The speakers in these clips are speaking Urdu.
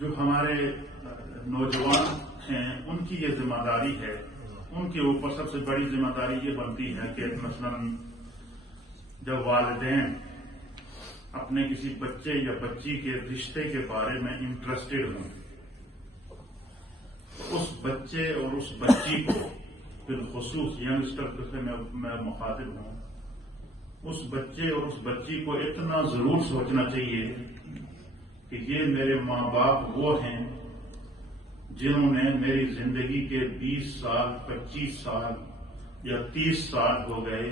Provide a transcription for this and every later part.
جو ہمارے نوجوان ہیں ان کی یہ ذمہ داری ہے، ان کے اوپر سب سے بڑی ذمہ داری یہ بنتی ہے کہ مثلاً جب والدین اپنے کسی بچے یا بچی کے رشتے کے بارے میں انٹرسٹڈ ہوں، اس بچے اور اس بچی کو بالخصوص ینگسٹر سے میں مخاطب ہوں، اس بچے اور اس بچی کو اتنا ضرور سوچنا چاہیے کہ یہ میرے ماں باپ وہ ہیں جنہوں نے میری زندگی کے 20 سال 25 سال یا 30 سال ہو گئے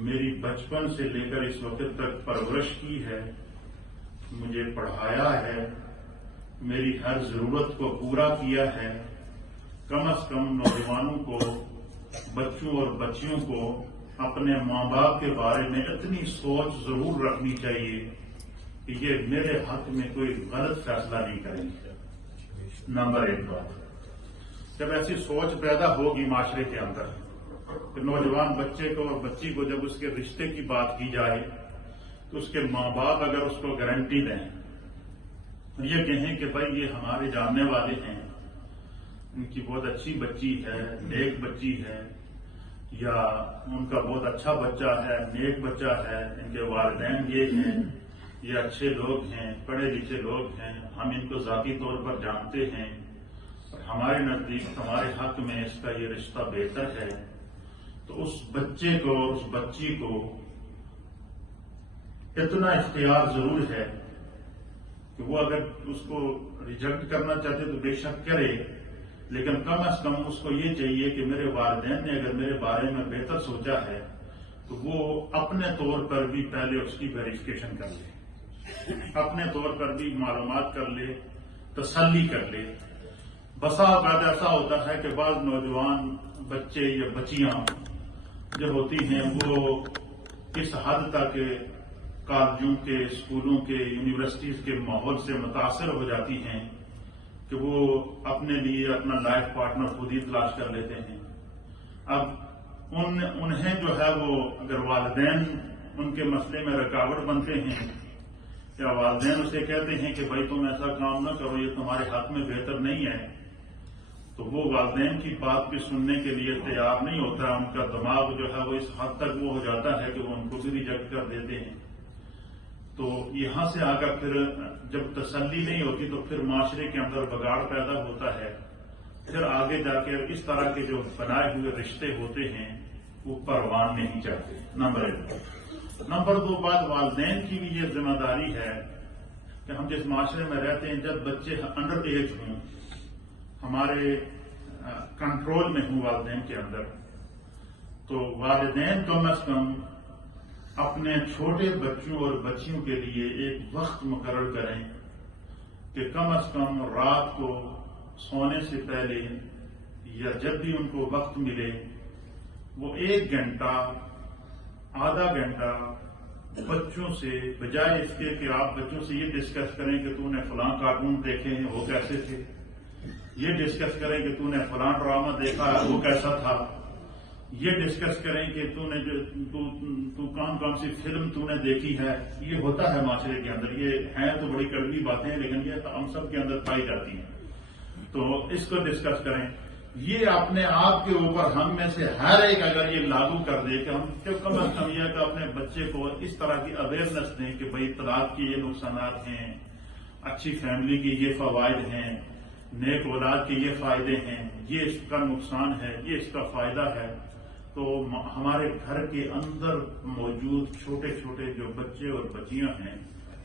میری بچپن سے لے کر اس وقت تک پرورش کی ہے، مجھے پڑھایا ہے، میری ہر ضرورت کو پورا کیا ہے۔ کم از کم نوجوانوں کو، بچوں اور بچیوں کو اپنے ماں باپ کے بارے میں اتنی سوچ ضرور رکھنی چاہیے کہ یہ میرے حق میں کوئی غلط فیصلہ نہیں کریں گے۔ نمبر 1 بات، جب ایسی سوچ پیدا ہوگی معاشرے کے اندر کہ نوجوان بچے کو اور بچی کو جب اس کے رشتے کی بات کی جائے تو اس کے ماں باپ اگر اس کو گارنٹی دیں، یہ کہیں کہ بھائی یہ ہمارے جاننے والے ہیں، ان کی بہت اچھی بچی ہے، نیک بچی ہے، یا ان کا بہت اچھا بچہ ہے، نیک بچہ ہے، ان کے والدین یہ ہیں، یہ اچھے لوگ ہیں، پڑھے لکھے لوگ ہیں، ہم ان کو ذاتی طور پر جانتے ہیں، اور ہمارے نزدیک ہمارے حق میں اس کا یہ رشتہ بہتر ہے، تو اس بچے کو اور اس بچی کو اتنا اختیار ضرور ہے کہ وہ اگر اس کو ریجیکٹ کرنا چاہتے تو بے شک کرے، لیکن کم از کم اس کو یہ چاہیے کہ میرے والدین نے اگر میرے بارے میں بہتر سوچا ہے تو وہ اپنے طور پر بھی پہلے اس کی ویریفیکیشن کر لے، اپنے طور پر بھی معلومات کر لے، تسلی کر لے۔ بسا اوقات ایسا ہوتا ہے کہ بعض نوجوان بچے یا بچیاں جو ہوتی ہیں وہ اس حد تک کالجوں کے، اسکولوں کے، یونیورسٹیز کے ماحول سے متاثر ہو جاتی ہیں کہ وہ اپنے لیے اپنا لائف پارٹنر خود ہی تلاش کر لیتے ہیں۔ اب انہیں جو ہے وہ اگر والدین ان کے مسئلے میں رکاوٹ بنتے ہیں یا والدین اسے کہتے ہیں کہ بھائی تم ایسا کام نہ کرو، یہ تمہارے حق میں بہتر نہیں ہے، تو وہ والدین کی بات بھی سننے کے لیے تیار نہیں ہوتا، ان کا دماغ جو ہے وہ اس حد تک وہ ہو جاتا ہے کہ وہ ان کو بھی ریجیکٹ کر دیتے ہیں۔ تو یہاں سے آ کر پھر جب تسلی نہیں ہوتی تو پھر معاشرے کے اندر بگاڑ پیدا ہوتا ہے، پھر آگے جا کے اس طرح کے جو بنائے ہوئے رشتے ہوتے ہیں وہ پروان نہیں چاہتے۔ نمبر 1۔ نمبر 2 بات، والدین کی بھی یہ ذمہ داری ہے کہ ہم جس معاشرے میں رہتے ہیں جب بچے انڈر ایج ہوں، ہمارے کنٹرول میں ہوں والدین کے اندر، تو والدین کم از کم اپنے چھوٹے بچوں اور بچیوں کے لیے ایک وقت مقرر کریں کہ کم از کم رات کو سونے سے پہلے یا جب بھی ان کو وقت ملے وہ 1 گھنٹہ آدھا گھنٹہ بچوں سے، بجائے اس کے کہ آپ بچوں سے یہ ڈسکس کریں کہ تو نے فلاں کارٹون دیکھے ہیں وہ کیسے تھے، یہ ڈسکس کریں کہ تو نے فلاں ڈرامہ دیکھا ہے وہ کیسا تھا، یہ ڈسکس کریں کہ تو کون سی فلم تو نے دیکھی ہے۔ یہ ہوتا ہے معاشرے کے اندر، یہ ہیں تو بڑی کڑوی باتیں لیکن یہ ہم سب کے اندر پائی جاتی ہیں، تو اس کو ڈسکس کریں۔ یہ اپنے آپ کے اوپر ہم میں سے ہر ایک اگر یہ لاگو کر دے کہ ہم کم از کم یہ کہ اپنے بچے کو اس طرح کی اویئرنیس دیں کہ بھئی طلاق کے یہ نقصانات ہیں، اچھی فیملی کے یہ فوائد ہیں، نیک اولاد کے یہ فائدے ہیں، یہ اس کا نقصان ہے، یہ اس کا فائدہ ہے، تو ہمارے گھر کے اندر موجود چھوٹے چھوٹے جو بچے اور بچیاں ہیں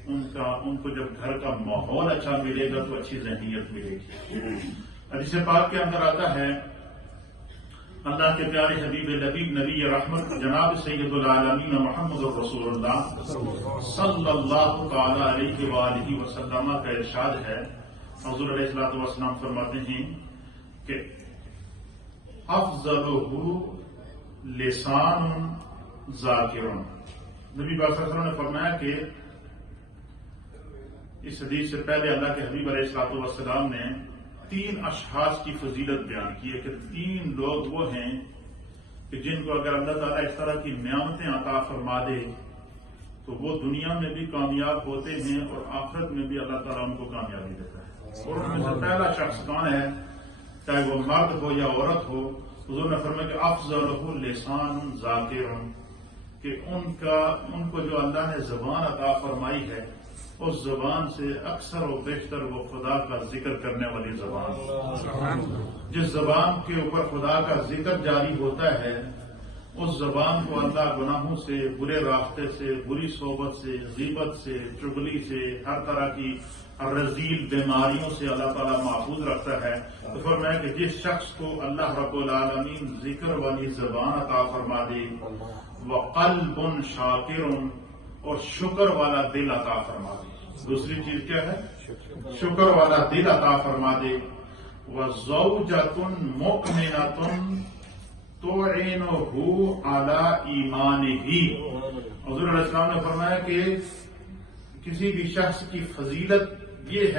ان کو جب گھر کا ماحول اچھا ملے گا تو اچھی ذہنیت ملے گی۔ حدیث پاک کے اندر آتا ہے، اللہ کے پیارے حبیب لبیب نبی رحمت جناب سید العالمین محمد رسول اللہ صلی اللہ تعالی علیہ وآلہ وسلم کا ارشاد ہے، حضور علیہ الصلوۃ والسلام فرماتے ہیں کہ افضلہ لسان ذاکر۔ نبی پاک صلی اللہ علیہ وسلم نے فرمایا کہ اس حدیث سے پہلے اللہ کے حبیب علیہ الصلوۃ والسلام نے 3 اشخاص کی فضیلت بیان کی ہے کہ 3 لوگ وہ ہیں کہ جن کو اگر اللہ تعالیٰ اس طرح کی نعمتیں عطا فرما دے تو وہ دنیا میں بھی کامیاب ہوتے ہیں اور آخرت میں بھی اللہ تعالیٰ ان کو کامیابی دیتا ہے. اور ان میں سے پہلا شخص کون ہے؟ چاہے وہ مرد ہو یا عورت ہو، حضور نے فرمایا کہ افضلہ لسان ذاکر، کہ ان کو جو اللہ نے زبان عطا فرمائی ہے اس زبان سے اکثر و بیشتر وہ خدا کا ذکر کرنے والی زبان. جس زبان کے اوپر خدا کا ذکر جاری ہوتا ہے اس زبان کو اللہ گناہوں سے، برے راستے سے، بری صحبت سے، غیبت سے، چغلی سے، ہر طرح کی رذیل بیماریوں سے اللہ تعالیٰ محفوظ رکھتا ہے. تو فرمایا کہ جس شخص کو اللہ رب العالمین ذکر والی زبان عطا فرما دے، وقلب شاکر، اور شکر والا دل عطا فرما دے. دوسری چیز کیا ہے؟ شکر والا دل عطا فرما دے. وَزَوْجَةٌ مُؤْمِنَةٌ تُعِنُهُ عَلَى إِيمَانِهِ. حضور علیہ السلام نے فرمایا کہ کسی بھی شخص کی فضیلت یہ ہے